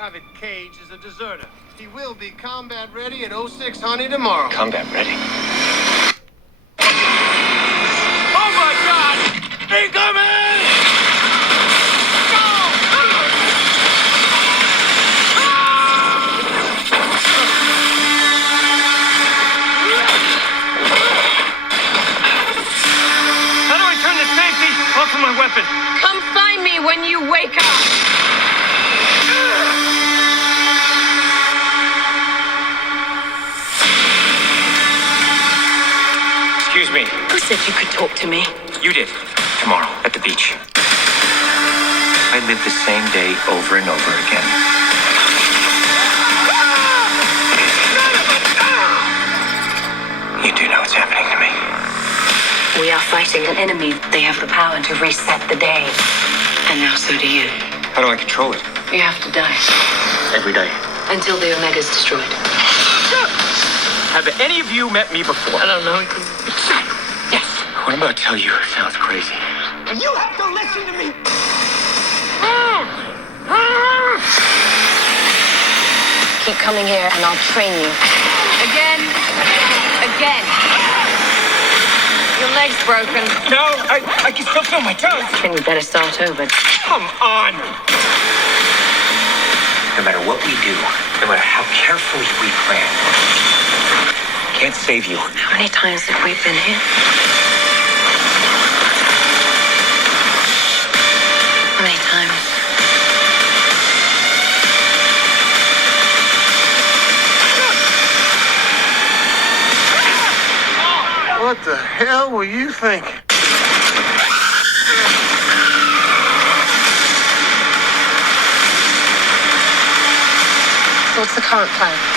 Private Cage is a deserter. He will be combat ready at 06 Honey tomorrow. Combat ready? Oh my God! Incoming! How do I turn the safety off of my weapon? Come find me when you wake up! Excuse me. Who said you could talk to me? You did. Tomorrow, at the beach. I live the same day over and over again. You do know what's happening to me. We are fighting an enemy. They have the power to reset the day. And now so do you. How do I control it? You have to die. Every day. Until the Omega's destroyed. Have any of you met me before? I don't know. Yes. What I'm about to tell you sounds crazy. You have to listen to me! Keep coming here and I'll train you. Again. Again. Your leg's broken. No, I can still feel my toes. Then you better start over. Come on! No matter what we do, no matter how carefully we plan, can't save you. How many times have we been here? How many times? What the hell were you thinking? So what's the current plan?